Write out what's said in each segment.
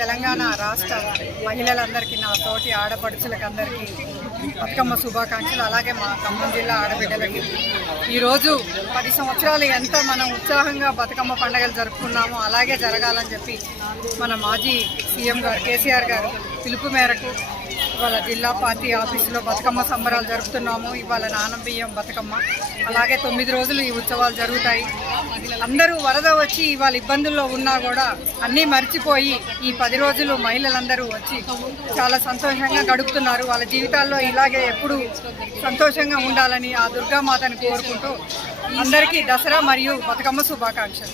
తెలంగాణ రాష్ట్ర మహిళలందరికీ నా తోటి ఆడపడుచులకి అందరికీ బతుకమ్మ శుభాకాంక్షలు. అలాగే మా ఖమ్మం జిల్లా ఆడబిడ్డలకి ఈరోజు పది సంవత్సరాలు ఎంత మనం ఉత్సాహంగా బతుకమ్మ పండుగలు జరుపుకున్నామో అలాగే జరగాలని చెప్పి మన మాజీ సీఎం గారు కేసీఆర్ గారు పిలుపు మేరకు ఇవాళ జిల్లా పార్టీ ఆఫీసులో బతుకమ్మ సంబరాలు జరుపుతున్నాము. ఇవాళ నానం బియ్యం బతుకమ్మ. అలాగే తొమ్మిది రోజులు ఈ ఉత్సవాలు జరుగుతాయి. అందరూ వరద వచ్చి వాళ్ళ ఇబ్బందుల్లో ఉన్నా కూడా అన్నీ మర్చిపోయి ఈ పది రోజులు మహిళలందరూ వచ్చి చాలా సంతోషంగా గడుపుతున్నారు. వాళ్ళ జీవితాల్లో ఇలాగే ఎప్పుడు సంతోషంగా ఉండాలని ఆ దుర్గామాతను కోరుకుంటూ అందరికీ దసరా మరియు బతుకమ్మ శుభాకాంక్షలు.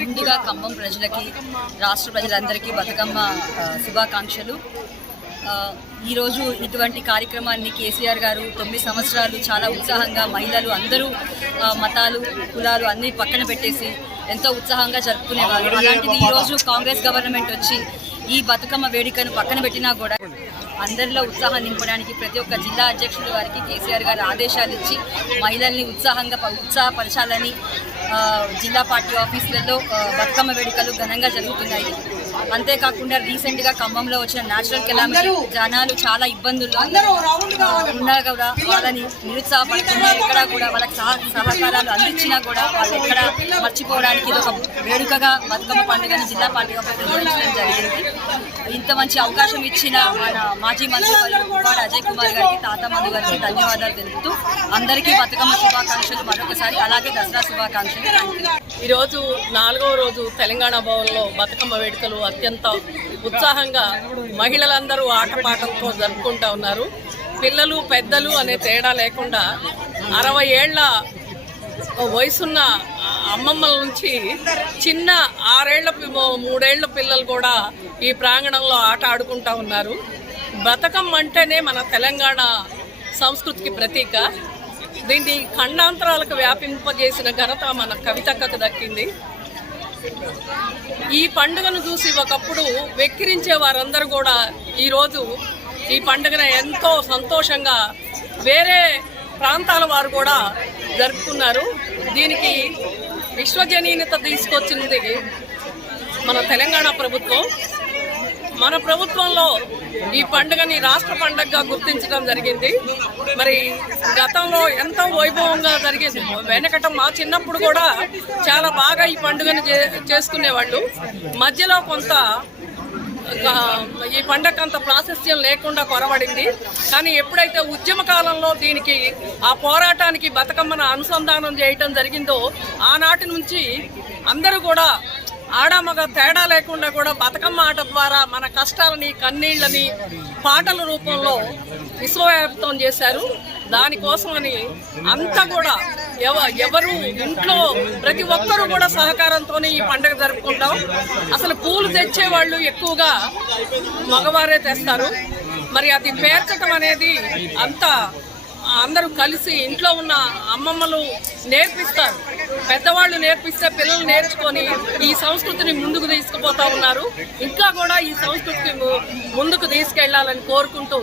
ముందుగా ఖమ్మం ప్రజలకి రాష్ట్ర ప్రజలందరికీ బతుకమ్మ శుభాకాంక్షలు. ఈరోజు ఇటువంటి కార్యక్రమాన్ని కేసీఆర్ గారు తొమ్మిది సంవత్సరాలు చాలా ఉత్సాహంగా మహిళలు అందరూ మతాలు కులాలు అన్నీ పక్కన పెట్టేసి ఎంతో ఉత్సాహంగా జరుపుకునేవారు. అలాంటిది ఈరోజు కాంగ్రెస్ గవర్నమెంట్ వచ్చి ఈ బతుకమ్మ వేడుకను పక్కన పెట్టినా కూడా అందరిలో ఉత్సాహం నింపడానికి ప్రతి ఒక్క జిల్లా అధ్యక్షుల వారికి కేసీఆర్ గారు ఆదేశాలు ఇచ్చి మహిళల్ని ఉత్సాహంగా ప- ఉత్సాహపరచాలని జిల్లా పార్టీ ఆఫీసులలో బతుకమ్మ వేడుకలు ఘనంగా జరుగుతున్నాయి. అంతేకాకుండా రీసెంట్గా ఖమ్మంలో వచ్చిన నేచురల్ కెలామిటీ జనాలు చాలా ఇబ్బందుల్లో ఆ, ఉన్నా కూడా వాళ్ళని నిరుత్సాహపడకుండా ఎక్కడా కూడా వాళ్ళకి సహ సహకారాలు అందించినా కూడా వాళ్ళు ఎక్కడ మర్చిపోవడానికి ఇది ఒక వేడుకగా బతుకమ్మ పండుగని జిల్లా పార్టీ ఆఫీసులో నిర్వహించడం జరిగింది. ఇంత మంచి అవకాశం ఇచ్చిన మన మాజీ మంత్రి వాడు అజయ్ కుమార్ గారికి తాత మందు గారికి ధన్యవాదాలు తెలుపుతూ అందరికీ బతుకమ్మ శుభాకాంక్షలు మరొకసారి అలాగే దసరా శుభాకాంక్షలు. ఈరోజు నాలుగవ రోజు తెలంగాణ భవన్లో బతుకమ్మ వేడుకలు అత్యంత ఉత్సాహంగా మహిళలందరూ ఆటపాటలతో జరుపుకుంటా ఉన్నారు. పిల్లలు పెద్దలు అనే తేడా లేకుండా అరవై ఏళ్ళ వయసున్న అమ్మమ్మల నుంచి చిన్న ఆరేళ్ళ మూడేళ్ళ పిల్లలు కూడా ఈ ప్రాంగణంలో ఆట ఆడుకుంటూ ఉన్నారు. బతకం అంటేనే మన తెలంగాణ సంస్కృతికి ప్రతీక. దీన్ని ఖండాంతరాలకు వ్యాపింపజేసిన ఘనత మన కవితక్కకు దక్కింది. ఈ పండుగను చూసి ఒకప్పుడు వెక్కిరించే వారందరూ కూడా ఈరోజు ఈ పండుగను ఎంతో సంతోషంగా వేరే ప్రాంతాల వారు కూడా జరుపుకున్నారు. దీనికి విశ్వజనీయత తీసుకొచ్చింది మన తెలంగాణ ప్రభుత్వం. మన ప్రభుత్వంలో ఈ పండుగని రాష్ట్ర పండుగగా గుర్తించడం జరిగింది. మరి గతంలో ఎంతో వైభవంగా జరిగేది. వెనకట మా చిన్నప్పుడు కూడా చాలా బాగా ఈ పండుగను చే- చేసుకునేవాళ్ళు. మధ్యలో కొంత ఈ పండగ అంత ప్రాశస్త్యం లేకుండా కొరబడింది కానీ ఎప్పుడైతే ఉద్యమ కాలంలో దీనికి ఆ పోరాటానికి బతుకమ్మను అనుసంధానం చేయటం జరిగిందో ఆనాటి నుంచి అందరూ కూడా ఆడమగ తేడా లేకుండా కూడా బతుకమ్మ ఆట ద్వారా మన కష్టాలని కన్నీళ్ళని పాటల రూపంలో విశ్వవ్యాప్తం చేశారు. దానికోసమని అంతా కూడా ఎవ ఎవరు ఇంట్లో ప్రతి ఒక్కరూ కూడా సహకారంతోనే ఈ పండుగ జరుపుకుంటాం. అసలు పూలు తెచ్చే వాళ్ళు ఎక్కువగా మగవారే తెస్తారు. మరి అది పేర్చటం అనేది అంతా అందరూ కలిసి ఇంట్లో ఉన్న అమ్మమ్మలు నేర్పిస్తారు. పెద్దవాళ్ళు నేర్పిస్తే పిల్లలు నేర్చుకొని ఈ సంస్కృతిని ముందుకు తీసుకుపోతా ఉన్నారు. ఇంకా కూడా ఈ సంస్కృతిని ముందుకు తీసుకెళ్ళాలని కోరుకుంటూ